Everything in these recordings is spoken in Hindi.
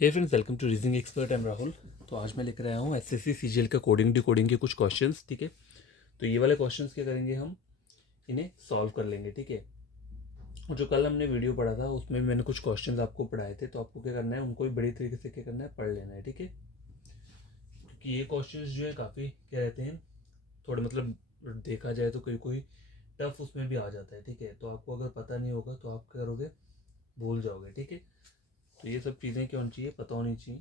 Hey friends, welcome to reasoning expert. I am Rahul. तो आज मैं लेकर आया हूँ एसएससी सीजीएल का कोडिंग डिकोडिंग के कुछ क्वेश्चंस। ठीक है, तो ये वाले क्वेश्चंस क्या करेंगे, हम इन्हें सॉल्व कर लेंगे। ठीक है, और जो कल हमने वीडियो पढ़ा था उसमें भी मैंने कुछ क्वेश्चंस आपको पढ़ाए थे, तो आपको क्या करना है, उनको भी बड़ी तरीके से क्या करना है, पढ़ लेना है। ठीक है, क्योंकि ये क्वेश्चंस जो है काफ़ी क्या रहते हैं, थोड़े मतलब देखा जाए तो कोई कोई टफ उसमें भी आ जाता है। ठीक है, तो आपको अगर पता नहीं होगा तो आप क्या करोगे, भूल जाओगे। ठीक है, तो ये सब चीज़ें क्या होनी चाहिए, पता होनी चाहिए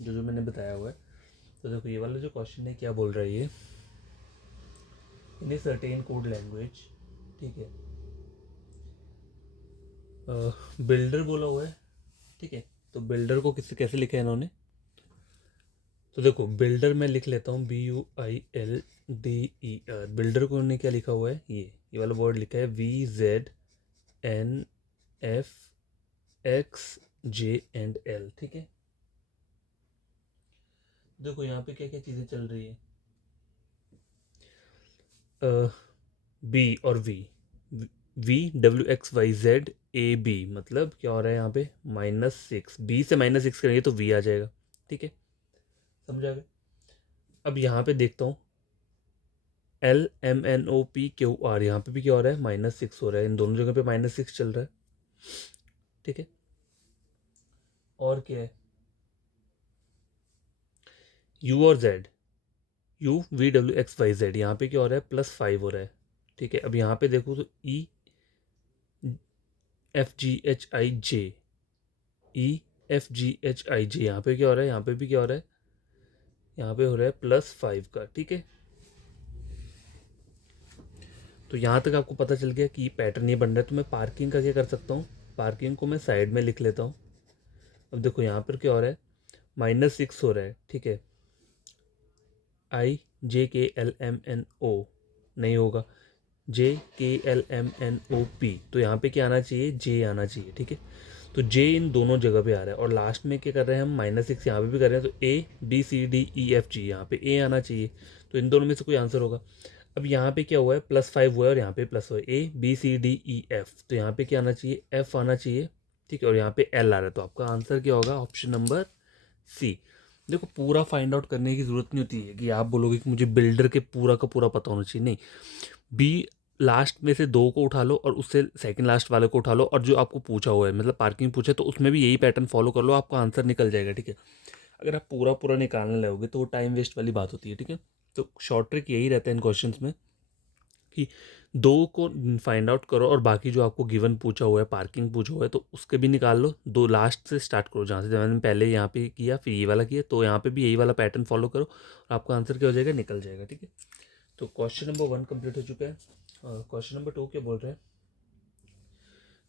जो जो मैंने बताया हुआ है। तो देखो ये वाला जो क्वेश्चन है क्या बोल रहा है, ये इन ए सर्टेन कोड लैंग्वेज। ठीक है, बिल्डर बोला हुआ है। ठीक है, तो बिल्डर को किससे कैसे लिखा है इन्होंने, तो देखो बिल्डर मैं लिख लेता हूँ BUILDER। बिल्डर को इन्होंने क्या लिखा हुआ है, ये वाला वर्ड लिखा है VZNFXJL। ठीक है, देखो यहाँ पे क्या क्या चीज़ें चल रही है, बी और VWXYZ AB, मतलब क्या हो रहा है यहाँ पे, -6। बी से -6 करेंगे तो वी आ जाएगा। ठीक है, समझ आ गया। अब यहाँ पे देखता हूँ LMNOPQR, यहाँ पे भी क्या हो रहा है, -6 हो रहा है। इन दोनों जगह पे -6 चल रहा है। ठीक है, और क्या है, U और Z, UVWXYZ, यहाँ पे क्या हो रहा है, +5 हो रहा है। ठीक है, अब यहाँ पे देखो तो EFGHIJ, यहाँ पे क्या हो रहा है, यहाँ पे भी क्या हो रहा है, यहाँ पे हो रहा है +5 का। ठीक है, तो यहाँ तक आपको पता चल गया कि पैटर्न ये बन रहा है। तो मैं पार्किंग का क्या कर सकता हूँ, पार्किंग को मैं साइड में लिख लेता हूँ। अब देखो यहाँ पर क्या हो रहा है, -6 हो रहा है। ठीक है, IJKLMNO नहीं होगा, JKLMNOP, तो यहाँ पे क्या आना चाहिए, J आना चाहिए। ठीक है, तो J इन दोनों जगह पे आ रहा है, और लास्ट में क्या कर रहे हैं हम, -6 यहाँ पे भी कर रहे हैं, तो ABCDEFG यहाँ पे A आना चाहिए। तो इन दोनों में से कोई आंसर होगा। अब यहाँ पे क्या हुआ है, +5 हुआ है, और यहाँ पे प्लस हुआ है, ABCDEF, तो यहाँ पे क्या आना चाहिए, F आना चाहिए। ठीक है, और यहाँ पे L आ रहा है, तो आपका आंसर क्या होगा, ऑप्शन नंबर सी। देखो पूरा फाइंड आउट करने की ज़रूरत नहीं होती है कि आप बोलोगे कि मुझे बिल्डर के पूरा का पूरा पता होना चाहिए, नहीं। बी लास्ट में से दो को उठा लो और उससे सेकंड लास्ट वाले को उठा लो, और जो आपको पूछा हुआ है, मतलब पार्किंग पूछे, तो उसमें भी यही पैटर्न फॉलो कर लो, आपका आंसर निकल जाएगा। ठीक है, अगर आप पूरा पूरा निकालने लगोगे तो वो टाइम वेस्ट वाली बात होती है। ठीक है, तो शॉर्ट ट्रिक यही रहता है इन क्वेश्चन में कि दो को फाइंड आउट करो, और बाकी जो आपको गिवन पूछा हुआ है, पार्किंग पूछा हुआ है, तो उसके भी निकाल लो। दो लास्ट से स्टार्ट करो, जहाँ से मैंने पहले यहाँ पे किया फिर ये वाला किया, तो यहाँ पे भी यही वाला पैटर्न फॉलो करो और आपका आंसर क्या हो जाएगा, निकल जाएगा। ठीक है, तो क्वेश्चन नंबर 1 कंप्लीट हो चुका है। क्वेश्चन नंबर 2 क्या बोल रहे हैं,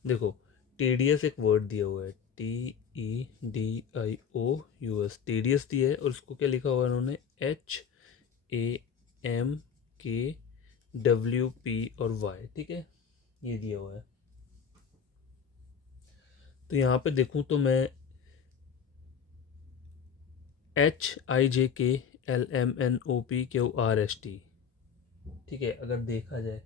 देखो TDS एक वर्ड दिया हुआ है, TEDIOUS, TDS दिया है, और उसको क्या लिखा हुआ है इन्होंने, HAMKWP और Y। ठीक है, ये दिया हुआ है। तो यहाँ पे देखूँ तो मैं HIJKLMNOPQRST, ठीक है, अगर देखा जाए,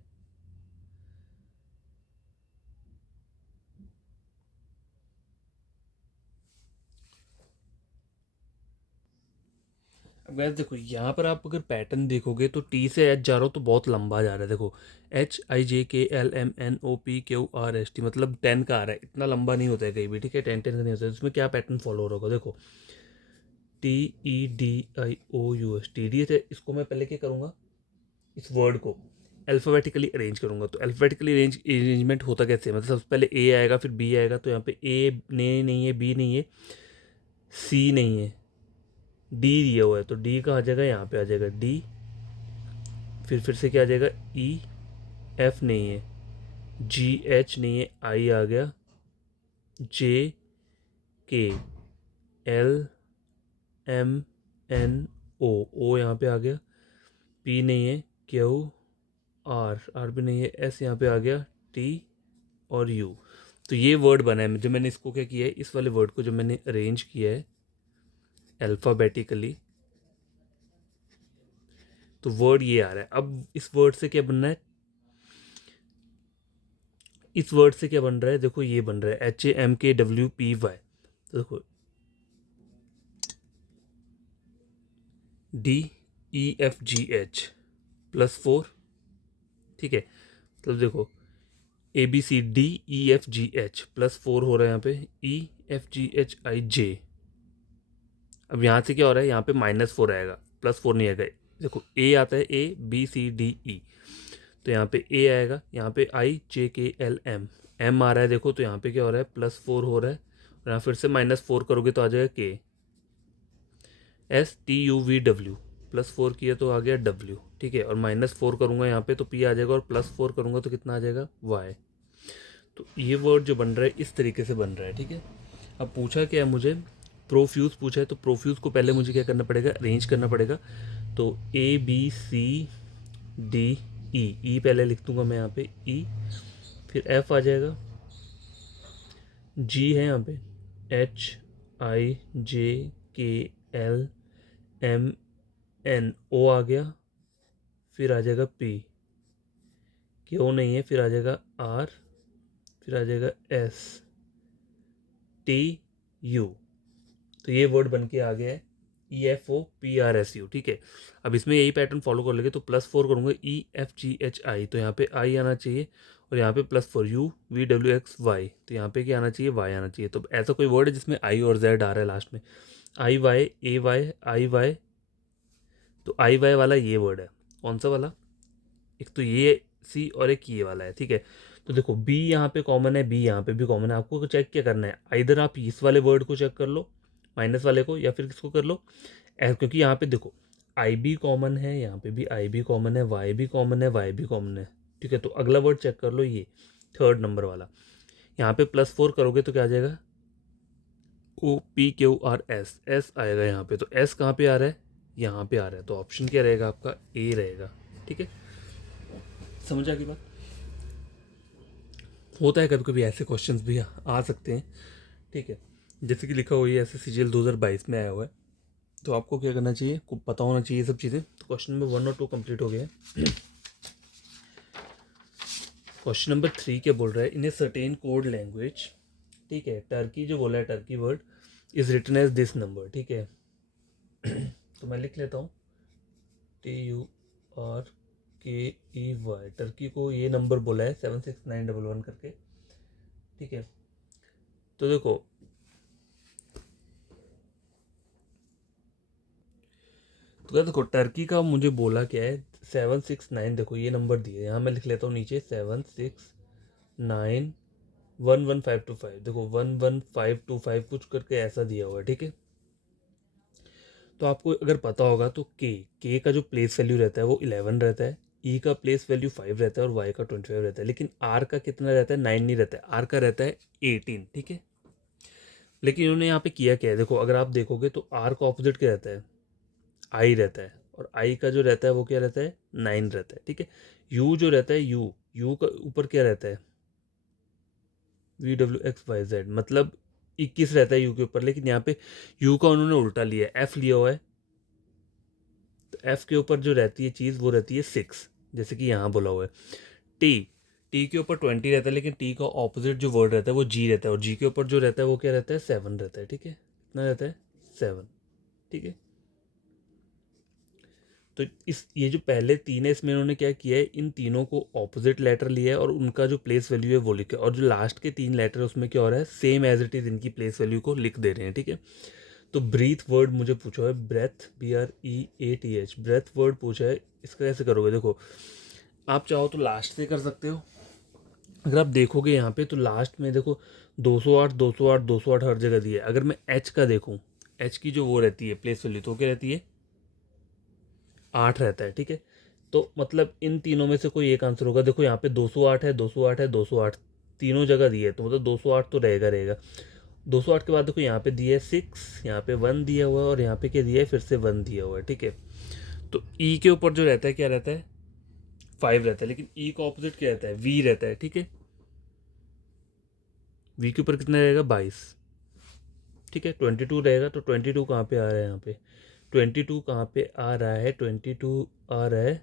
अब गैस देखो यहाँ पर आप अगर पैटर्न देखोगे तो T से H जा रहा हो तो बहुत लंबा जा रहा है। देखो HIJKLMNOPQRST, मतलब 10 का आ रहा है, इतना लंबा नहीं होता है कहीं भी। ठीक है, 10 10 का नहीं होता है। इसमें क्या पैटर्न फॉलो हो रहा होगा, देखो TEDIOUS, TDS है, इसको मैं पहले क्या करूँगा, इस वर्ड को अल्फ़ाबेटिकली अरेंज करूँगा। तो अल्फ़ाबेटिकली अरेंजमेंट होता कैसे है, मतलब सबसे पहले A आएगा, फिर B आएगा, तो यहाँ पे A नहीं है, B नहीं है, C नहीं है, D दिया हुआ है, तो D का आ जाएगा, यहाँ पे आ जाएगा D, फिर से क्या आ जाएगा, E, F नहीं है, G H नहीं है, I आ गया, J K L M N O यहाँ पे आ गया, P नहीं है, Q R भी नहीं है, S यहाँ पे आ गया, T और U। तो ये वर्ड बना है, जो मैंने इसको क्या किया है, इस वाले वर्ड को जो मैंने अरेंज किया है अल्फ़ाबेटिकली, तो वर्ड ये आ रहा है। अब इस वर्ड से क्या बनना है, इस वर्ड से क्या बन रहा है, देखो ये बन रहा है HAMKWPY। तो देखो DEFGH +4, ठीक है। मतलब देखो ABCDEFGH +4 हो रहा है यहाँ पे EFGHIJ। अब यहाँ से क्या हो रहा है, यहाँ पे -4 आएगा, +4 नहीं आएगा। देखो A आता है ABCDE, तो यहाँ पे A आएगा, यहाँ पे IJKLM, M आ रहा है देखो, तो यहाँ पे क्या हो रहा है, +4 हो रहा है, और यहाँ फिर से -4 करोगे तो आ जाएगा K। STUVW +4 किया तो आ गया W, ठीक है। और -4 करूँगा यहाँ पे तो P आ जाएगा, और +4 करूँगा तो कितना आ जाएगा Y। तो ये वर्ड जो बन रहा है इस तरीके से बन रहा है, ठीक है। अब पूछा क्या है मुझे, प्रोफ्यूज पूछा है, तो प्रोफ्यूज को पहले मुझे क्या करना पड़ेगा, अरेंज करना पड़ेगा। तो ABCDE पहले लिख दूंगा मैं यहाँ पे E, फिर F आ जाएगा, G है यहाँ पे HIJKLMNO आ गया, फिर आ जाएगा P, क्यों नहीं है, फिर आ जाएगा R, फिर आ जाएगा STU। तो ये वर्ड बन के आ गया है EFOPRSU, ठीक है। अब इसमें यही पैटर्न फॉलो कर लेंगे, तो +4 करूँगा EFGHI, तो यहाँ पे I आना चाहिए, और यहाँ पे +4 UVWXY, तो यहाँ पे क्या आना चाहिए, Y आना चाहिए। तो ऐसा कोई वर्ड है जिसमें I और Z आ रहा है लास्ट में, IYAY, तो IY वाला ये वर्ड है, कौन सा वाला, एक तो ये C और एक ये वाला है, ठीक है। तो देखो B यहाँ पे कॉमन है, B यहाँ पे भी कॉमन है, आपको चेक क्या करना है, इधर आप इस वाले वर्ड को चेक कर लो, माइनस वाले को, या फिर किसको कर लो, क्योंकि यहाँ पे देखो आई भी कॉमन है, यहाँ पे भी आई भी कॉमन है, वाई भी कॉमन है, वाई भी कॉमन है, ठीक है। तो अगला वर्ड चेक कर लो, ये थर्ड नंबर वाला, यहाँ पे +4 करोगे तो क्या आ जाएगा, OPQRS, एस आएगा यहाँ पे। तो एस कहाँ पे आ रहा है, यहाँ पे आ रहा है, तो ऑप्शन क्या रहेगा आपका, ए रहेगा, ठीक है। समझ आ गई बात। होता है कभी कभी ऐसे क्वेश्चंस भी आ सकते हैं, ठीक है। जैसे कि लिखा हुआ है ऐसे CGL 2022 में आया हुआ है, तो आपको क्या करना चाहिए, को पता होना चाहिए सब चीज़ें। तो क्वेश्चन नंबर 1 और 2 कंप्लीट हो गया है। क्वेश्चन नंबर 3 क्या बोल रहा है, in a certain code language, ठीक है, टर्की जो बोला है, turkey word is written as this number, ठीक है। तो मैं लिख लेता हूँ TURKEY, टर्की को ये नंबर बोला है 76911 करके, ठीक है। तो देखो टर्की का मुझे बोला क्या है, 769, देखो ये नंबर दिए, यहाँ मैं लिख लेता हूँ नीचे 769111525, देखो 11525 कुछ करके ऐसा दिया हुआ है, ठीक है। तो आपको अगर पता होगा तो के का जो प्लेस वैल्यू रहता है वो 11 रहता है, ई का प्लेस वैल्यू 5 रहता है, और वाई का 25 रहता है, लेकिन आर का कितना रहता है, 9 नहीं रहता है, आर का रहता है 18, ठीक है। लेकिन इन्होंने यहाँ पे किया क्या है, देखो अगर आप देखोगे तो आर का ऑपोजिट क्या रहता है, आई रहता है, और आई का जो रहता है वो क्या रहता है, 9 रहता है, ठीक है। यू जो रहता है, यू का ऊपर क्या रहता है, VWXYZ, मतलब 21 रहता है यू के ऊपर, लेकिन यहाँ पे यू का उन्होंने उल्टा लिया है, एफ लिया हुआ है, तो एफ के ऊपर जो रहती है चीज़ वो रहती है 6, जैसे कि यहाँ बोला हुआ है। टी टी के ऊपर 20 रहता है, लेकिन टी का ऑपोजिट जो वर्ड रहता है वो जी रहता है, और जी के ऊपर जो रहता है वो क्या रहता है, 7 रहता है, ठीक है। कितना रहता है, 7, ठीक है। तो इस ये जो पहले तीन है इसमें इन्होंने क्या किया है, इन तीनों को ऑपोजिट लेटर लिया है और उनका जो प्लेस वैल्यू है वो लिखा है, और जो लास्ट के 3 लेटर है उसमें क्या हो रहा है, सेम एज इट इज़ इनकी प्लेस वैल्यू को लिख दे रहे हैं, ठीक है। तो ब्रीथ वर्ड मुझे पूछा है, ब्रेथ, BREATH, ब्रेथ वर्ड पूछा है, इसका कैसे करोगे, देखो आप चाहो तो लास्ट से कर सकते हो। अगर आप देखोगे यहाँ पे तो लास्ट में देखो 208 208 208 हर जगह दिया है। अगर मैं एच का देखूँ, एच की जो वो रहती है प्लेस वैल्यू, तो क्या रहती है, 8 रहता है, ठीक है। तो मतलब इन तीनों में से कोई एक आंसर होगा। देखो यहाँ पे 208 है, 208 है, 208, तीनों जगह दिए है, तो मतलब 208 तो रहेगा रहेगा। 208 के बाद देखो यहाँ पे दिया है 6, यहाँ पे 1 दिया हुआ है, और यहाँ पे क्या दिया है, फिर से 1 दिया हुआ है, ठीक है। तो ई के ऊपर जो रहता है क्या रहता है, 5 रहता है, लेकिन ई का ऑपोजिट क्या रहता है, वी रहता है, ठीक है। वी के ऊपर कितना रहेगा, 22, ठीक है। 22 रहेगा, तो 22 कहाँ पे आ रहा है, यहाँ पे 22 कहाँ पे आ रहा है, 22 आ रहा है,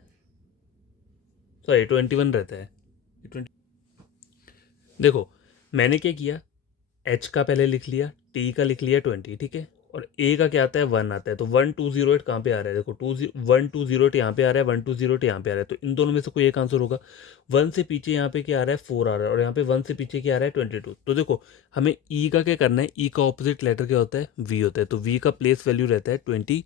सॉरी 21 रहता है, 20। देखो मैंने क्या किया, एच का पहले लिख लिया, टी का लिख लिया 20, ठीक है, और ए का क्या आता है 1 आता है, तो 1208 कहाँ पे आ रहा है, देखो 1208 यहाँ पे आ रहा है, 1208 यहाँ पे आ रहा है, तो इन दोनों में से कोई एक आंसर होगा। 1 से पीछे यहाँ पे क्या आ रहा है 4 आ रहा है, और यहाँ पे 1 से पीछे क्या आ रहा है 22। तो देखो हमें ई का क्या करना है, ई का ऑपोजिट लेटर क्या होता है वी होता है, तो वी का प्लेस वैल्यू रहता है 22।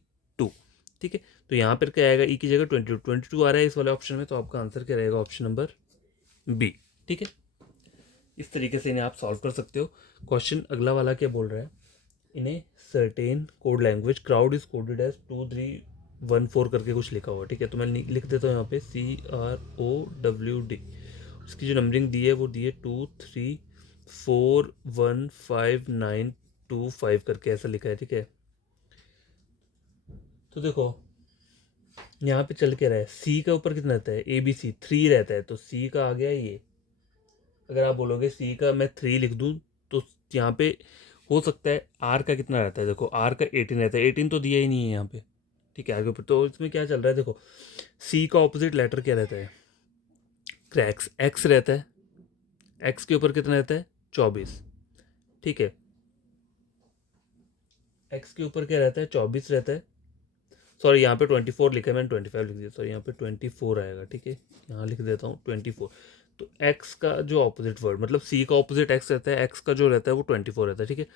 ठीक है, तो यहाँ पर क्या आएगा, ई की जगह 22 आ रहा है इस वाले ऑप्शन में, तो आपका आंसर क्या रहेगा ऑप्शन नंबर बी। ठीक है, इस तरीके से इन्हें आप सॉल्व कर सकते हो। क्वेश्चन अगला वाला क्या बोल रहा है, in a certain code language crowd is coded as 2314 करके कुछ लिखा हुआ है। ठीक है, तो मैं लिख देता हूँ यहाँ पे CROWD। इसकी जो नंबरिंग दी है वो दी है 23415925 करके ऐसा लिखा है। ठीक है, तो देखो यहाँ पे चल के रहा है, सी का ऊपर कितना रहता है ABC 3 रहता है, तो सी का आ गया ये। अगर आप बोलोगे सी का मैं 3 लिख दूँ तो यहाँ पे हो सकता है आर का कितना रहता है, देखो आर का 18 रहता है, 18 तो दिया ही नहीं है यहाँ पे। ठीक है, आगे ऊपर तो इसमें क्या चल रहा है, देखो सी का ऑपोजिट लेटर क्या रहता है, क्रैक्स एक्स रहता है, एक्स के ऊपर कितना रहता है 24। ठीक है, एक्स के ऊपर क्या रहता है 24 रहता है, सॉरी यहाँ पे 24 लिखा है मैंने, 25 लिख दिया, सॉरी यहाँ पे 24 आएगा। ठीक है, यहाँ लिख देता हूँ 24। तो एक्स का जो ऑपोजिट वर्ड मतलब सी का ऑपोजिट एक्स रहता है, एक्स का जो रहता है वो 24 रहता है। ठीक है,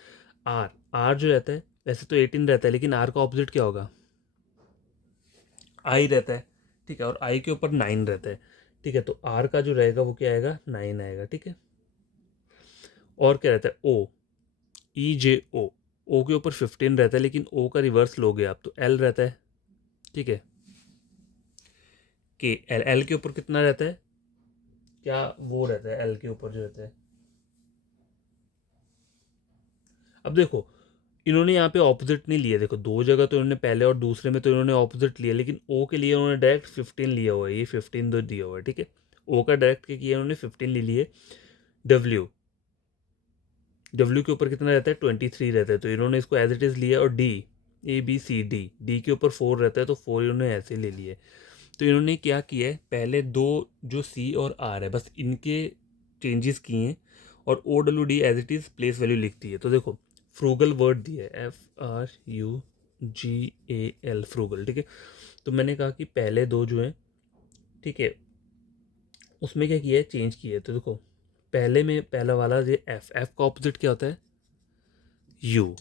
आर आर जो रहता है वैसे तो 18 रहता है, लेकिन आर का ऑपोजिट क्या होगा आई रहता है। ठीक है, और आई के ऊपर 9 रहता है। ठीक है, तो आर का जो रहेगा वो क्या आएगा 9 आएगा। ठीक है, और क्या रहता है ओ EJO, ओ के ऊपर 15 रहता है, लेकिन ओ का रिवर्स लोगे आप तो एल रहता है। ठीक है, के एल एल के ऊपर कितना रहता है, क्या वो रहता है एल के ऊपर जो रहता है। अब देखो इन्होंने यहाँ पे ऑपोजिट नहीं लिया, देखो दो जगह तो इन्होंने पहले और दूसरे में तो इन्होंने ऑपोजिट लिया, लेकिन ओ के लिए उन्होंने डायरेक्ट 15 लिया हुआ है, ये 15 दो दिया हुआ है। ठीक है, ओ का डायरेक्ट के किया उन्होंने 15 ले लिए। डब्ल्यू डब्ल्यू के ऊपर कितना रहता है 23 रहता है, तो इन्होंने इसको एज इट इज़ लिया। और डी ABCD के ऊपर 4 रहता है, तो 4 इन्होंने ऐसे ले लिए। तो इन्होंने क्या किया है, पहले दो जो सी और आर है बस इनके चेंजेस किए हैं, और OWD as it is place value लिखती है। तो देखो फ्रूगल वर्ड दिया है FRUGAL फ्रूगल। ठीक है, तो मैंने कहा कि पहले दो जो हैं, ठीक है, उसमें क्या किया है चेंज किया है। तो देखो पहले में पहला वाला ये एफ एफ का ऑपोजिट क्या होता है यू।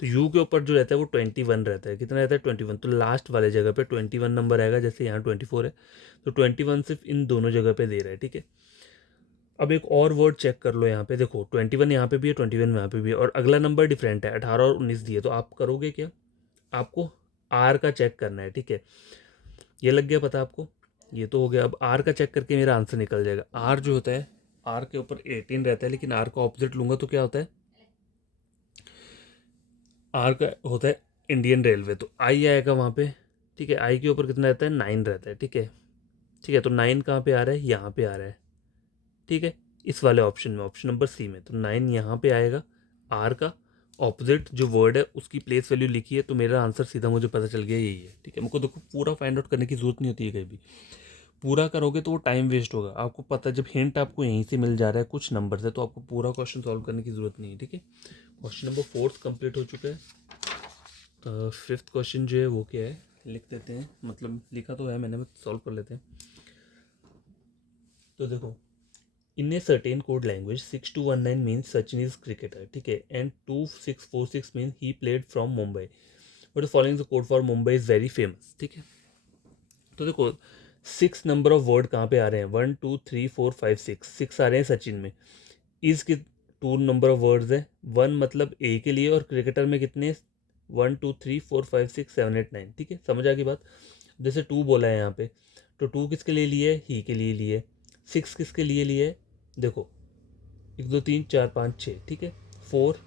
तो यू के ऊपर जो रहता है वो 21 रहता है, कितना रहता है 21, तो लास्ट वाले जगह पे 21 नंबर आएगा, जैसे यहाँ 24 है तो 21 सिर्फ इन दोनों जगह पे दे रहा है। ठीक है, अब एक और वर्ड चेक कर लो, यहाँ पे देखो 21 यहाँ पे भी है, 21 यहाँ पे भी है, और अगला नंबर डिफरेंट है, 18 और 19 दिए, तो आप करोगे क्या, आपको आर का चेक करना है। ठीक है, ये लग गया पता आपको, ये तो हो गया। अब आर का चेक करके मेरा आंसर निकल जाएगा। आर जो होता है आर के ऊपर 18 रहता है, लेकिन आर का ऑपोजिट लूंगा तो क्या होता है, आर का होता है इंडियन रेलवे, तो आई आएगा वहाँ पे। ठीक है, आई के ऊपर कितना रहता है 9 रहता है। ठीक है, ठीक है, तो 9 कहाँ पे आ रहा है, यहाँ पे आ रहा है। ठीक है, इस वाले ऑप्शन में, ऑप्शन नंबर सी में, तो 9 यहाँ पे आएगा। आर का ऑपोजिट जो वर्ड है उसकी प्लेस वैल्यू लिखी है, तो मेरा आंसर सीधा मुझे पता चल गया यही है। ठीक है, मुझको देखो पूरा फाइंड आउट करने की जरूरत नहीं होती है कहीं भी, पूरा करोगे तो वो टाइम वेस्ट होगा। आपको पता है जब हिंट आपको यहीं से मिल जा रहा है कुछ नंबर से, तो आपको पूरा क्वेश्चन सॉल्व करने की जरूरत नहीं है। ठीक है, क्वेश्चन नंबर 4 कंप्लीट हो चुका है। तो 5th क्वेश्चन जो है वो क्या है लिख देते हैं, मतलब लिखा तो है मैंने, सॉल्व कर लेते हैं। तो देखो in a certain code language 6219 means Sachin is cricketer. ठीक है, and 2646 mean he played from Mumbai, but the following the code for Mumbai is very famous. ठीक है, तो देखो 6 नंबर ऑफ वर्ड कहाँ पे आ रहे हैं, 1 2 3 4 5 6 आ रहे हैं सचिन में। इज के 2 नंबर ऑफ वर्ड्स है, 1 मतलब ए के लिए, और क्रिकेटर में कितने 1 2 3 4 5 6 7 8 9। ठीक है, समझ आ गई बात। जैसे 2 बोला है यहाँ पे, तो 2 किसके लिए लिए है, ही के लिए लिए है। 6 किसके लिए लिए है, देखो 1 2 3 4 5 6। ठीक है, 4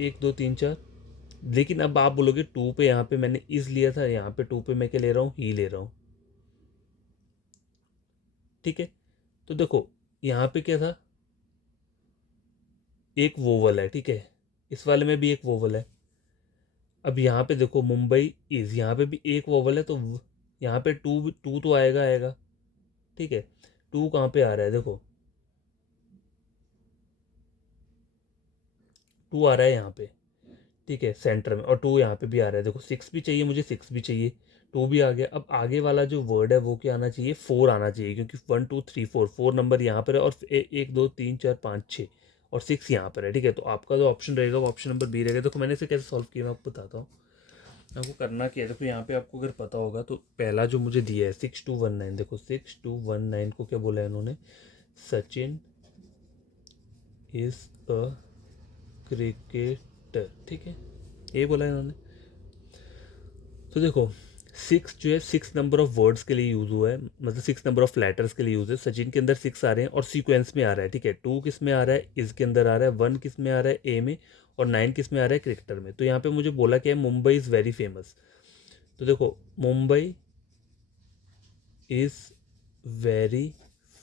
1 2 3 4, लेकिन अब आप बोलोगे 2 पे यहाँ पे मैंने इज लिया था, यहाँ पे 2 पे मैं क्या ले रहा हूँ ही ले रहा हूँ। ठीक है, तो देखो यहाँ पे क्या था एक वोवल है। ठीक है, इस वाले में भी एक वोवल है। अब यहाँ पे देखो मुंबई इज, यहाँ पे भी एक वोवल है, तो यहाँ पे टू टू तो आएगा आएगा। ठीक है, टू कहाँ पे आ रहा है देखो, टू आ रहा है यहाँ पे, ठीक है, सेंटर में, और टू यहाँ पे भी आ रहा है। देखो सिक्स भी चाहिए मुझे, सिक्स भी चाहिए, टू भी आ गया। अब आगे वाला जो वर्ड है वो क्या आना चाहिए, फोर आना चाहिए, क्योंकि one two three four, four number यहाँ पर है, और एक दो तीन चार पाँच छः, और सिक्स यहाँ पर है, ठीक है। तो आपका जो ऑप्शन रहेगा वो ऑप्शन नंबर बी रहेगा। देखो मैंने इसे कैसे सॉल्व किया मैं आपको बताता हूँ। आपको करना क्या है, देखो यहाँ पे आपको अगर पता होगा तो पहला जो मुझे दिया है 6219, देखो 6219 को क्या बोला है इन्होंने, सचिन इज अ क्रिकेटर, ठीक है, ये बोला है इन्होंने। तो देखो सिक्स जो है सिक्स नंबर ऑफ वर्ड्स के लिए यूज़ हुआ है, मतलब सिक्स नंबर ऑफ लेटर्स के लिए यूज़ है। सचिन के अंदर सिक्स आ रहे हैं और सीक्वेंस में आ रहा है, ठीक है। टू किस में आ रहा है, इसके अंदर आ रहा है। वन किस में आ रहा है, ए में। और नाइन किस में आ रहा है, क्रिकेटर में। तो यहाँ पे मुझे बोला क्या है, मुंबई इज़ वेरी फेमस। तो देखो मुंबई इज़ वेरी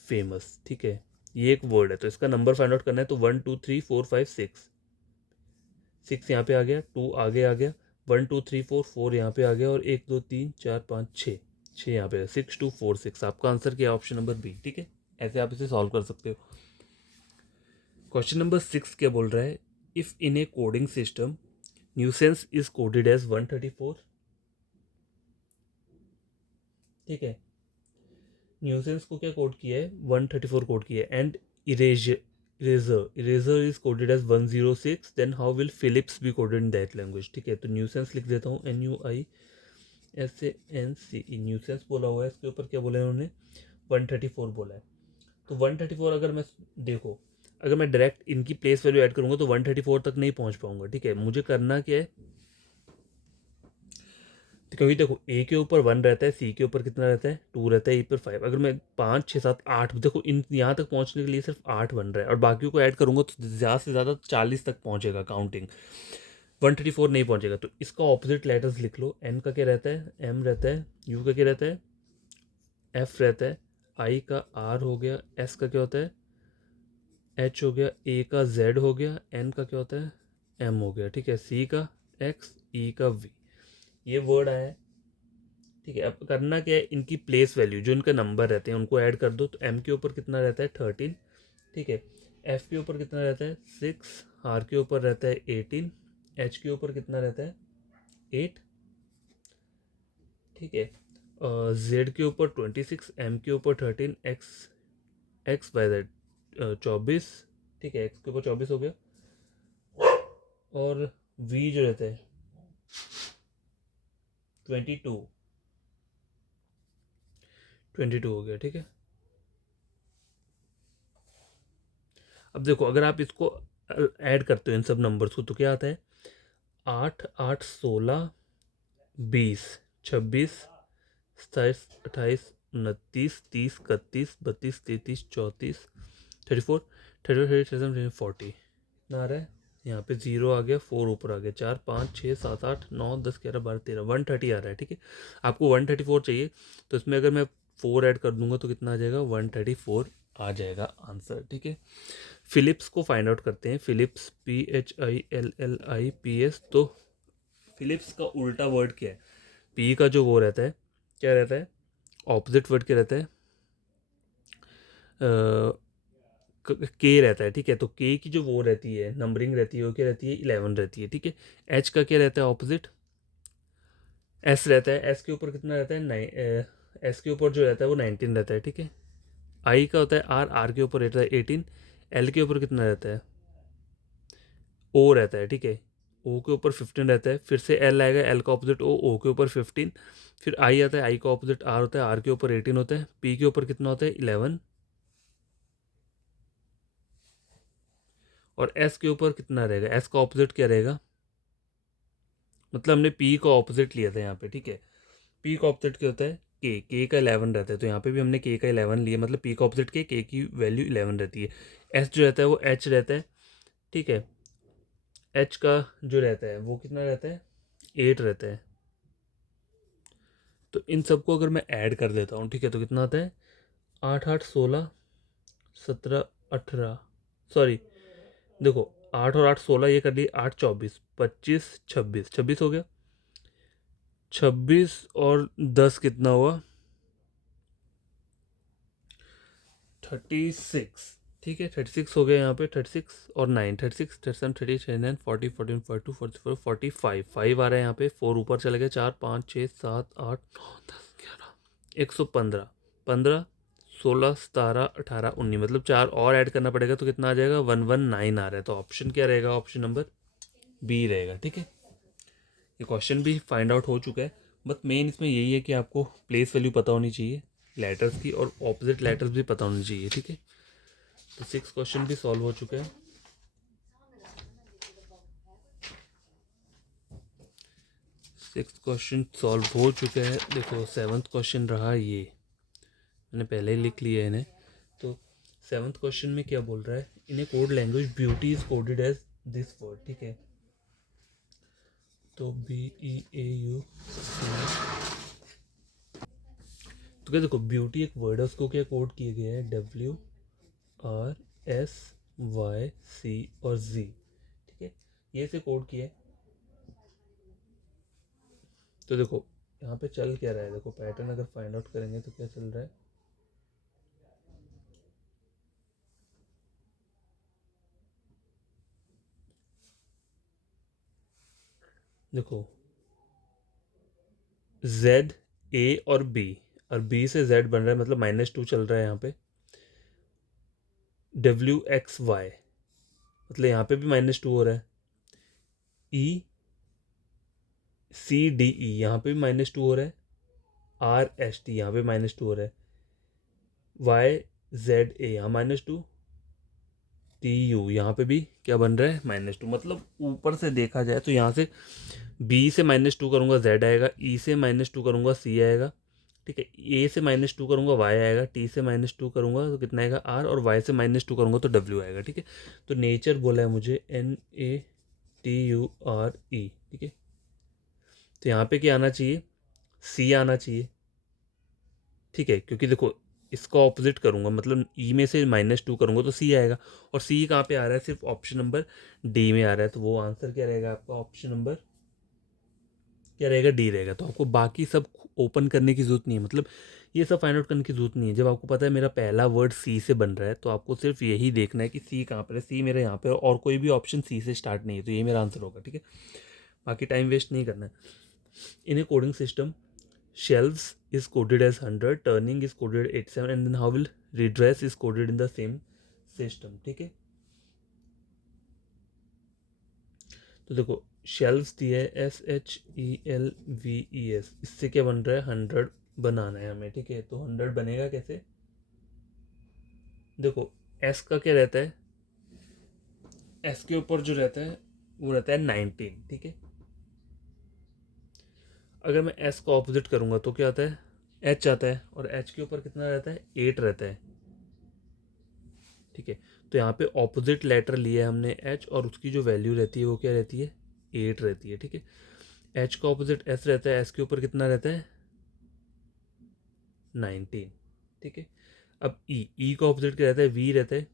फेमस, ठीक है, ये एक वर्ड है। तो इसका नंबर फाइंड आउट करना है। तो one two three four five six, six यहाँ पे आ गया, टू आगे आ गया, one two three four, four यहाँ पे आ गया, और एक दो तीन चार पाँच छः, छः यहाँ पे, सिक्स टू फोर सिक्स। आपका आंसर क्या है, ऑप्शन नंबर बी, ठीक है। ऐसे आप इसे सॉल्व कर सकते हो। क्वेश्चन नंबर सिक्स क्या बोल रहा है, if in a coding system nuisance is coded as 134, ठीक है, न्यूसेंस को क्या कोड किया है, 134 कोड किया है। And eraser is coded as 106, then how will Philips be coded in that language, ठीक है। तो न्यूसेंस लिख देता हूँ, NUISANCE, न्यूसेंस बोला हुआ है, इसके ऊपर क्या बोला है उन्होंने, 134 बोला है। तो 134 अगर मैं देखो, अगर मैं डायरेक्ट इनकी प्लेस वैल्यू ऐड करूंगा तो 134 तक नहीं पहुंच पाऊंगा, ठीक है। मुझे करना क्या है, तो क्योंकि देखो ए के ऊपर वन रहता है, सी के ऊपर कितना रहता है, टू रहता है, ए पर फाइव। अगर मैं पाँच छः सात आठ, देखो इन यहाँ तक पहुँचने के लिए सिर्फ आठ बन रहा है, और बाकियों को ऐड करूंगा तो ज़्यादा से ज़्यादा 40 तक पहुँचेगा काउंटिंग, 134 नहीं पहुँचेगा। तो इसका ऑपोजिट लेटर्स लिख लो। एन का क्या रहता है, एम रहता है। यू का क्या रहता है, एफ रहता है। आई का आर हो गया। एस का क्या होता है, एच हो गया। ए का जेड हो गया। एन का क्या होता है, एम हो गया, ठीक है। सी का एक्स, ई का वी, ये वर्ड आया है, ठीक है। अब करना क्या है, इनकी प्लेस वैल्यू जो इनका नंबर रहते हैं उनको ऐड कर दो। तो एम के ऊपर कितना रहता है, 13, ठीक है। एफ के ऊपर कितना रहता है, 6। आर के ऊपर रहता है 18। एच के ऊपर कितना रहता है, 8, ठीक है। जेड के ऊपर 26, एम के ऊपर 13, एक्स, एक्स बाय दैट 24, ठीक है, एक्स के ऊपर 24 हो गया। और वी जो रहता है 22, 22 हो गया, ठीक है। अब देखो अगर आप इसको ऐड करते हो इन सब नंबर्स को तो क्या आता है, आठ आठ 16, 20, 26, 27, 28, 29, 30, 31, 32, 33, 34, 34, 35, 37, 40, कितना आ रहा है, यहाँ पे जीरो आ गया, फोर ऊपर आ गया, चार पाँच छः सात आठ नौ दस ग्यारह बारह तेरह, 130 आ रहा है, ठीक है। आपको 134 चाहिए, तो इसमें अगर मैं फोर ऐड कर दूंगा तो कितना आ जाएगा, 134 आ जाएगा आंसर, ठीक है। फिलिप्स को फाइंड आउट करते हैं। Philips, PHILLIPS। तो फिलिप्स का उल्टा वर्ड क्या है, पी का जो वो रहता है, क्या रहता है, ऑपोजिट वर्ड क्या रहता है, के रहता है, ठीक है। तो के की जो वो रहती है, नंबरिंग रहती है, वो क्या रहती है, 11 रहती है, ठीक है। एच का क्या रहता है ऑपोजिट, एस रहता है। एस के ऊपर कितना रहता है, एस के ऊपर जो रहता है वो 19 रहता है, ठीक है। आई का होता है आर, आर के ऊपर रहता है 18। एल के ऊपर कितना रहता है, ओ रहता है, ठीक है। ओ के ऊपर 15 रहता है, फिर से एल आएगा, एल का ऑपोजिट ओ के ऊपर 15। फिर आई आता है, आई का ऑपोजिट आर होता है, आर के ऊपर 18 होता है। पी के ऊपर कितना होता है, 11। और एस के ऊपर कितना रहेगा, एस का ऑपोजिट क्या रहेगा, मतलब हमने पी का ऑपोजिट लिया था यहाँ पे, ठीक है। पी का ऑपोजिट क्या होता है, के का 11 रहता है, तो यहाँ पे भी हमने के का 11 लिया, मतलब पी का ऑपोजिट के की वैल्यू 11 रहती है। एस जो रहता है वो एच रहता है, ठीक है। एच का जो रहता है वो कितना रहता है, 8 रहता है। तो इन सबको अगर मैं ऐड कर देता हूँ, ठीक है, तो कितना आता है, आठ आठ 16, 17, 18, सॉरी देखो, आठ और आठ 16, ये कर लिए, आठ 24, 25, 26, 26 हो गया। 26 और 10 कितना हुआ, 36, ठीक है, 36 हो गया यहाँ पे, 36 और 9, 36, 37, 38, 39, 40, 41, 42, 44, 45, 5 आ रहा है यहाँ पे, 4 ऊपर चले गए, 4, 5, 6, 7, 8, 9, 10, 11, 115, 15, 16, 17, 18, 19, मतलब 4 और ऐड करना पड़ेगा तो कितना आ जाएगा, 119 आ रहा है। तो ऑप्शन क्या रहेगा, ऑप्शन नंबर बी रहेगा। ठीक है, ये क्वेश्चन भी फाइंड आउट हो चुका है, बट मेन इसमें यही है कि आपको प्लेस वैल्यू पता होनी चाहिए लेटर्स की, और ऑपोजिट लेटर्स भी पता होनी चाहिए। ठीक है, तो 6 क्वेश्चन भी सॉल्व हो चुके हैं। 6 क्वेश्चन सॉल्व हो चुके हैं। देखो 7th क्वेश्चन रहा ये, मैंने पहले ही लिख लिया है इन्हें। तो 7th क्वेश्चन में क्या बोल रहा है, in a code language beauty is coded as this word. ठीक है, तो BEAU, तो क्या देखो ब्यूटी एक वर्ड है, उसको क्या कोड किया गया है, WRSYC और Z। ठीक है, ये से कोड किया है। तो देखो यहाँ पे चल क्या रहा है, देखो पैटर्न अगर फाइंड आउट करेंगे तो क्या चल रहा है, देखो Z, A और B, और B से Z बन रहा है, मतलब -2 चल रहा है यहाँ पे, WXY, मतलब यहाँ पे भी -2 हो रहा है, ECDE यहाँ पे भी -2 हो रहा है, RST यहाँ पे -2 हो रहा है, YZA यहाँ -2, TU यहाँ पे भी क्या बन रहा है, -2। मतलब ऊपर से देखा जाए तो यहाँ से B से -2 करूँगा Z आएगा, E से -2 करूँगा C आएगा। ठीक है, A से -2 करूँगा Y आएगा, T से -2 करूँगा तो कितना आएगा R, और Y से -2 करूँगा तो W आएगा। ठीक है, तो नेचर बोला है मुझे NATURE। ठीक है, तो यहाँ पे क्या आना चाहिए, C आना चाहिए। ठीक है, क्योंकि देखो इसका ऑपोजिट करूँगा, मतलब ई में से -2 करूँगा तो सी आएगा, और सी कहाँ पे आ रहा है, सिर्फ ऑप्शन नंबर डी में आ रहा है। तो वो आंसर क्या रहेगा आपका, ऑप्शन नंबर क्या रहेगा, डी रहेगा। तो आपको बाकी सब ओपन करने की ज़रूरत नहीं है, मतलब ये सब फाइंड आउट करने की ज़रूरत नहीं है। जब आपको पता है मेरा पहला वर्ड सी से बन रहा है, तो आपको सिर्फ यही देखना है कि सी कहाँ पर है, सी मेरा यहाँ पे, और कोई भी ऑप्शन सी से स्टार्ट नहीं है, तो ये मेरा आंसर होगा। ठीक है, बाकी टाइम वेस्ट नहीं करना है। In a coding system, shelves is coded as 100, turning is coded 87, and then how will redress is coded in the same system। ठीक है, तो देखो shelves दिया है SHELVES, इससे क्या बन रहा है, 100 बनाना है हमें। ठीक है, तो 100 बनेगा कैसे, देखो S का क्या रहता है, S के ऊपर जो रहता है वो रहता है 19। ठीक है, अगर मैं S को ऑपोजिट करूँगा तो क्या आता है, H आता है, और H के ऊपर कितना रहता है, 8 रहता है। ठीक है, तो यहाँ पे ऑपोजिट लेटर लिया है हमने H, और उसकी जो वैल्यू रहती है वो क्या रहती है, 8 रहती है। ठीक है, H का ऑपोजिट S रहता है, S के ऊपर कितना रहता है, 19। ठीक है, अब E का ऑपोजिट क्या रहता है, V रहता है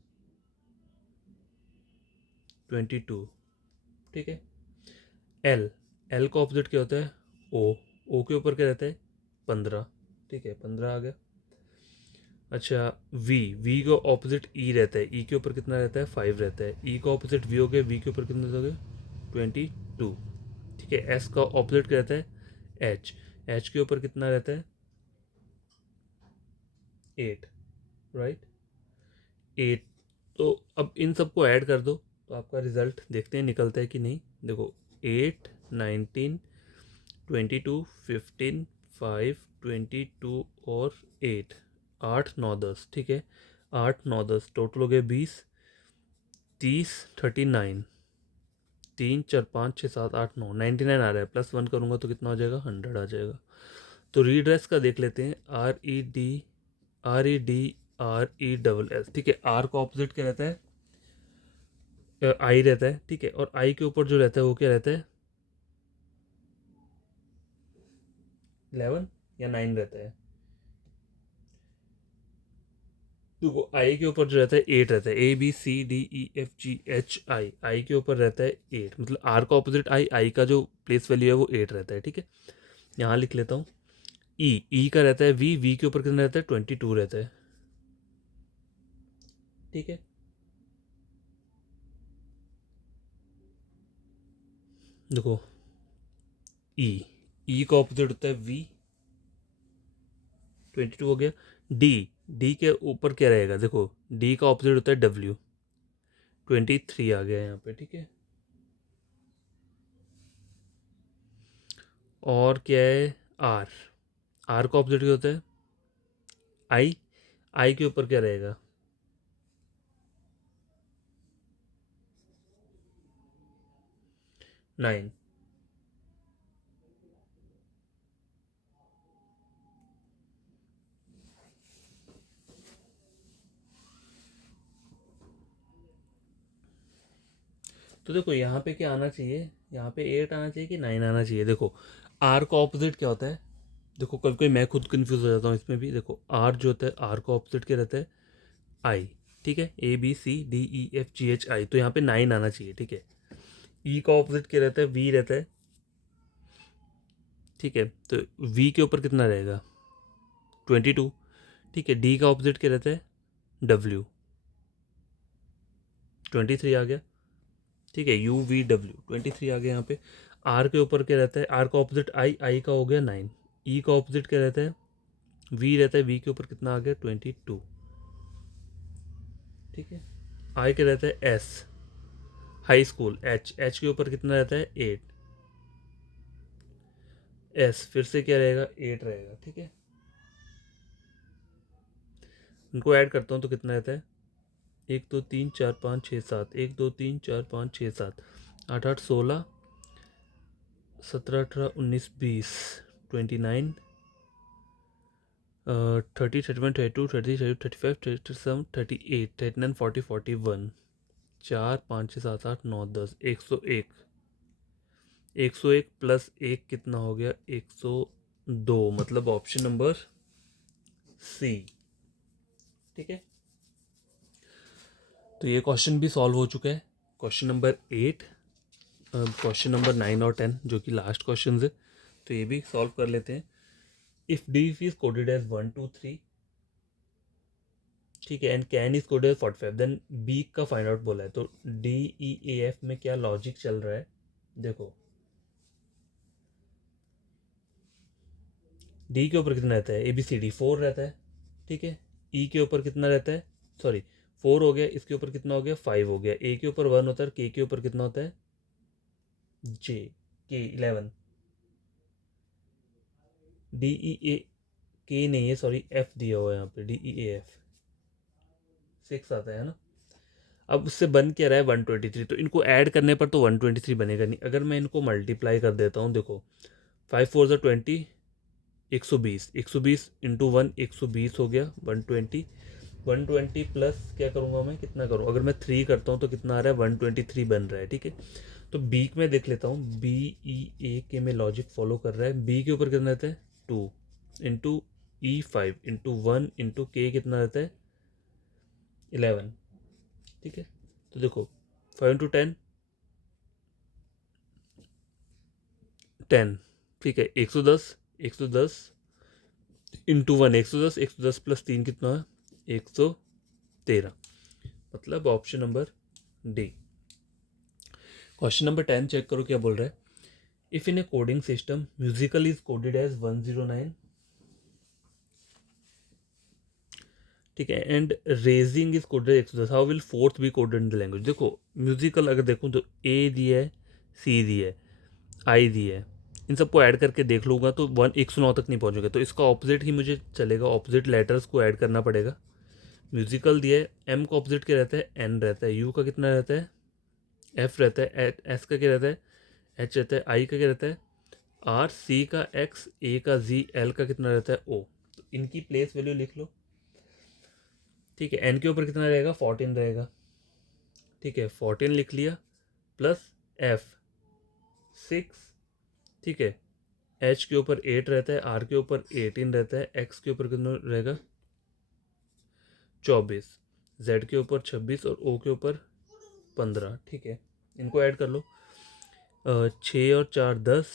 22। ठीक है, L का ऑपोजिट क्या होता है, O के ऊपर क्या रहता है, 15। ठीक है, 15 आ गया। अच्छा, V का ऑपोजिट E रहता है, E के ऊपर कितना रहता है, 5 रहता है। E का ऑपोजिट V हो गया, V के ऊपर कितना हो गया, 22। ठीक है, S का ऑपोजिट क्या रहता है, H के ऊपर कितना रहता है, 8, राइट, 8। तो अब इन सबको ऐड कर दो, तो आपका रिजल्ट देखते हैं निकलता है कि नहीं। देखो 8, 19, 22, 15, 5, 22 और 8, 8, 9, 10। ठीक है, 8, 9, 10 टोटल हो गए 20, 30, 39, 3, 4, 5, 6, 7, 8, 9, 99 आ रहा है, +1 करूँगा तो कितना हो जाएगा, 100 आ जाएगा। तो रीड्रेस का देख लेते हैं, REDRESS। ठीक है, R का ऑपोजिट क्या रहता है, आई रहता है। ठीक है, और आई के ऊपर जो रहता है वो क्या रहता है, 11 या 9 रहता है। देखो आई के ऊपर जो रहता है 8 रहता है, ABCDEFGHI, आई के ऊपर रहता है 8, मतलब आर का ऑपोजिट आई का जो प्लेस वैल्यू है वो 8 रहता है। ठीक है, यहाँ लिख लेता हूँ। ई का रहता है वी के ऊपर कितना रहता है, 22 रहता है। ठीक है, देखो ई का ऑपोजिट होता है वी, 22 हो गया। डी के ऊपर क्या रहेगा, देखो डी का ऑपोजिट होता है डब्ल्यू, 23 आ गया यहाँ पे, ठीक है। और क्या है, आर, आर का ऑपोजिट क्या होता है, आई, आई के ऊपर क्या रहेगा, 9। तो देखो यहाँ पे क्या आना चाहिए, यहाँ पे 8 आना चाहिए कि 9 आना चाहिए। देखो आर का ऑपोजिट क्या होता है, देखो कभी कभी मैं खुद कंफ्यूज हो जाता हूँ इसमें भी। देखो आर जो होता है, आर का ऑपोजिट क्या रहता है, आई, ठीक है, ABCDEFGHI, तो यहाँ पे 9 आना चाहिए, ठीक है। ई का ऑपोजिट क्या रहता है, वी रहता है, ठीक है, तो वी के ऊपर कितना रहेगा, 22, ठीक है। डी का ऑपोजिट क्या रहता है, डब्ल्यू, 23 आ गया, ठीक है। UVW 23 आ गया यहाँ पे। आर के ऊपर क्या रहता है, आर का ऑपोजिट आई, आई का हो गया 9। ई का ऑपोजिट क्या रहता है, वी रहता है, वी के ऊपर कितना आ गया, 22, ठीक है। आई क्या रहता है, S, high school, H, H के ऊपर कितना रहता है, 8, एस फिर से क्या रहेगा, 8 रहेगा, ठीक है। इनको ऐड करता हूँ तो कितना रहता है, 1 2 3 4 5 6 7, 1 2 3 4 5 6 7, 8 8 16, 17 18 19 20, 29, 30 31 32 33 34 35 37 38 39 40 41, 4 5 6 7 8 9 10, 101, 101 प्लस 1 कितना हो गया, 102, मतलब ऑप्शन नंबर सी, ठीक है। तो ये क्वेश्चन भी सॉल्व हो चुका है, क्वेश्चन नंबर 8। क्वेश्चन नंबर 9 और 10 जो कि लास्ट क्वेश्चन है, तो ये भी सॉल्व कर लेते हैं। If D is coded as 1 2 3, ठीक है, and can is coded as 45, then B का फाइंड आउट बोला है। तो DEAF में क्या लॉजिक चल रहा है, देखो डी के ऊपर कितना रहता है, ABCD 4 रहता है, ठीक है। ई के ऊपर कितना रहता है, सॉरी 4 हो गया, इसके ऊपर कितना हो गया, 5 हो गया। ए के ऊपर 1 होता है, के ऊपर कितना होता है, जे, के 11। DEA, के नहीं है, सॉरी एफ दिया हुआ है यहाँ पे, DEAF 6 आता है ना। अब उससे बन क्या रहा है, 123, तो इनको ऐड करने पर तो 123 बनेगा नहीं। अगर मैं इनको मल्टीप्लाई कर देता हूँ, देखो 5 4 20, 120, 120 इंटू 1, 120 हो गया, 120, 120 प्लस क्या करूँगा मैं, कितना करूँ, अगर मैं 3 करता हूँ तो कितना आ रहा है, 123 बन रहा है, ठीक है। तो बी में देख लेता हूँ, BEA के में लॉजिक फॉलो कर रहा है। बी के ऊपर कितना रहता है, 2 इंटू E5 इंटू 1 इंटू के कितना रहता है, 11, ठीक है। तो देखो 5 इंटू 10, 10, ठीक है, 110, 110 इंटू 1, 110, 110 प्लस 3 कितना है, 113, मतलब option number D. Question number 10 check करो क्या बोल रहा है। If in a coding system musical is coded as 109, ठीक है, and raising is coded 110, how will fourth be coded in the language. देखो म्यूजिकल अगर देखूँ तो ए दिया है, सी दिया है, आई दिया है, इन सबको ऐड करके देख लूँगा तो 109 तक नहीं पहुँचेगा। तो इसका ऑपोजिट ही मुझे चलेगा, ऑपोजिट लेटर्स को ऐड करना पड़ेगा। म्यूजिकल दिया है, एम का ऑपोजिट क्या रहता है, एन रहता है, यू का कितना रहता है, एफ रहता है, एस का क्या रहता है, एच रहता है, आई का क्या रहता है, आर, सी का एक्स, ए का जी, एल का कितना रहता है, ओ। तो इनकी प्लेस वैल्यू लिख लो, ठीक है। एन के ऊपर कितना रहेगा, 14 रहेगा, ठीक है, 14 लिख लिया, प्लस एफ 6, ठीक है। एच के ऊपर 8 रहता है, आर के ऊपर 18 रहता है, एक्स के ऊपर कितना रहेगा, 24, जेड के ऊपर 26 और ओ के ऊपर 15, ठीक है। इनको ऐड कर लो, 6 और 4 10,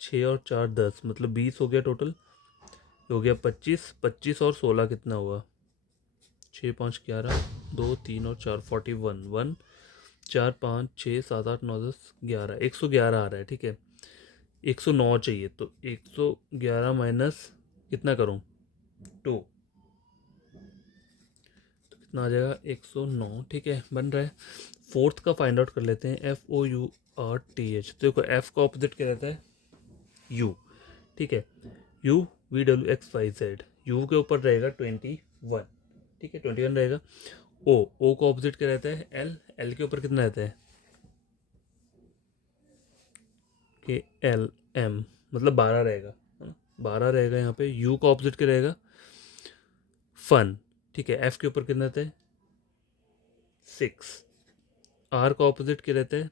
6 और 4 10, मतलब 20 हो गया टोटल, हो गया 25, 25 और 16 कितना हुआ, 6 5 11, 2 3 और 4, 41, 1 4 5 6 7 8 9 10 11 111 आ रहा है, ठीक है। 109 चाहिए, तो 111 माइनस कितना करूँ, 2, तो कितना आ जाएगा 109, ठीक है, बन रहा है। फोर्थ का फाइंड आउट कर लेते हैं, FOURTH। तो देखो एफ का ऑपोजिट क्या रहता है, यू, ठीक है। UVWXYZ, यू के ऊपर रहेगा 21, ठीक है, 21 रहेगा। ओ का ऑपोजिट क्या रहता है, एल के ऊपर कितना रहता है, के एल एम, मतलब 12 रहेगा, है ना, 12 रहेगा यहाँ पे। यू का ऑपोजिट क्या रहेगा, फन, ठीक है। एफ के ऊपर कितना रहता है, 6। आर का ऑपोजिट क्या रहता है,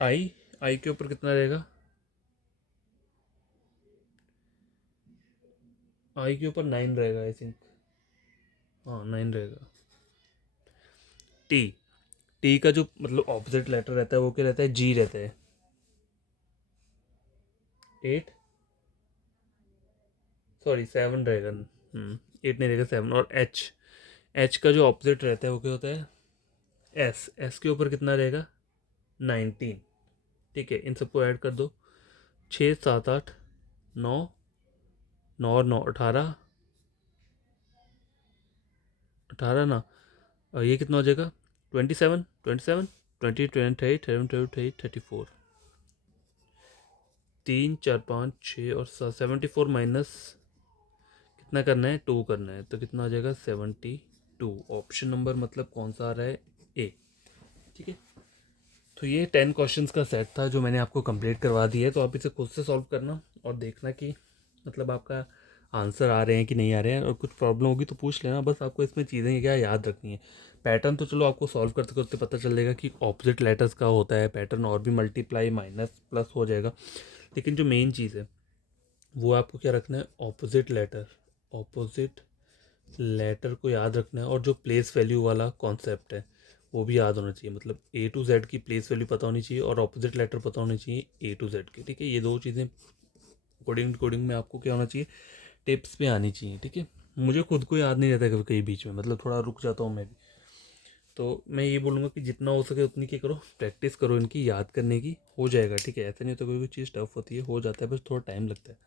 आई के ऊपर कितना रहेगा, आई के ऊपर 9 रहेगा आई थिंक, हाँ 9 रहेगा। टी, टी का जो मतलब ऑपोजिट लेटर रहता है वो क्या रहता है, जी रहता है, 8, सॉरी 7 रहेगा, 8 नहीं रहेगा, 7। और एच का जो ऑपोजिट रहता है वो क्या होता है, एस के ऊपर कितना रहेगा, 19, ठीक है। इन सबको ऐड कर दो, 6 7 8 9, 9 और 9 18, 18 ना, और ये कितना हो जाएगा, 27 27, 20 28 28 34, 3 4 5 6 और 7, 74 माइनस कितना करना है, 2 करना है, तो कितना आ जाएगा 72। ऑप्शन नंबर मतलब कौन सा आ रहा है, ए, ठीक है। तो ये 10 क्वेश्चंस का सेट था जो मैंने आपको कंप्लीट करवा दिया है। तो आप इसे खुद से सॉल्व करना और देखना कि मतलब आपका आंसर आ रहे हैं कि नहीं आ रहे हैं, और कुछ प्रॉब्लम होगी तो पूछ लेना। बस आपको इसमें चीज़ें क्या याद रखनी है। पैटर्न तो चलो आपको सॉल्व करते करते पता चल जाएगा कि ऑपोजिट लेटर्स का होता है पैटर्न, और भी मल्टीप्लाई माइनस प्लस हो जाएगा। लेकिन जो मेन चीज़ है वो आपको क्या रखना है, ऑपोजिट लेटर को याद रखना है, और जो प्लेस वैल्यू वाला कॉन्सेप्ट है वो भी याद होना चाहिए। मतलब A to Z की प्लेस वैल्यू पता होनी चाहिए और ऑपोजिट लेटर पता होनी चाहिए A to Z की, ठीक है। ये दो चीज़ें कोडिंग कोडिंग में आपको क्या होना चाहिए, टिप्स में आनी चाहिए, ठीक है। मुझे खुद को याद नहीं रहता कभी कहीं बीच में, मतलब थोड़ा रुक जाता हूँ मैं भी। तो मैं ये बोलूँगा कि जितना हो सके उतनी क्या करो, प्रैक्टिस करो इनकी याद करने की, हो जाएगा, ठीक है। ऐसा नहीं होता कोई भी चीज़ टफ होती है, हो जाता है, बस थोड़ा टाइम लगता है।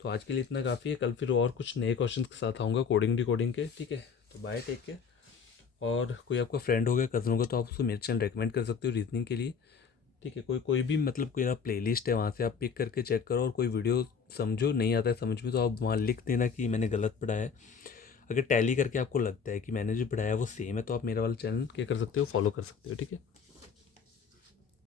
तो आज के लिए इतना काफ़ी है, कल फिर और कुछ नए क्वेश्चन के साथ आऊँगा कोडिंग डिकोडिंग के, ठीक है। तो बाय, टेक केयर। और कोई आपका फ्रेंड होगा, कज़न होगा, तो आप उसको मेरे चैनल रेकमेंड कर सकते हो रीजनिंग के लिए, ठीक है। कोई कोई भी मतलब कोई आप प्लेलिस्ट है वहाँ से आप पिक करके चेक करो, और कोई वीडियो समझो नहीं आता है समझ में तो आप वहाँ लिख देना कि मैंने गलत पढ़ाया है। अगर टैली करके आपको लगता है कि मैंने जो पढ़ाया है वो सेम है, तो आप मेरा वाला चैनल क्या कर सकते हो, फॉलो कर सकते हो, ठीक है।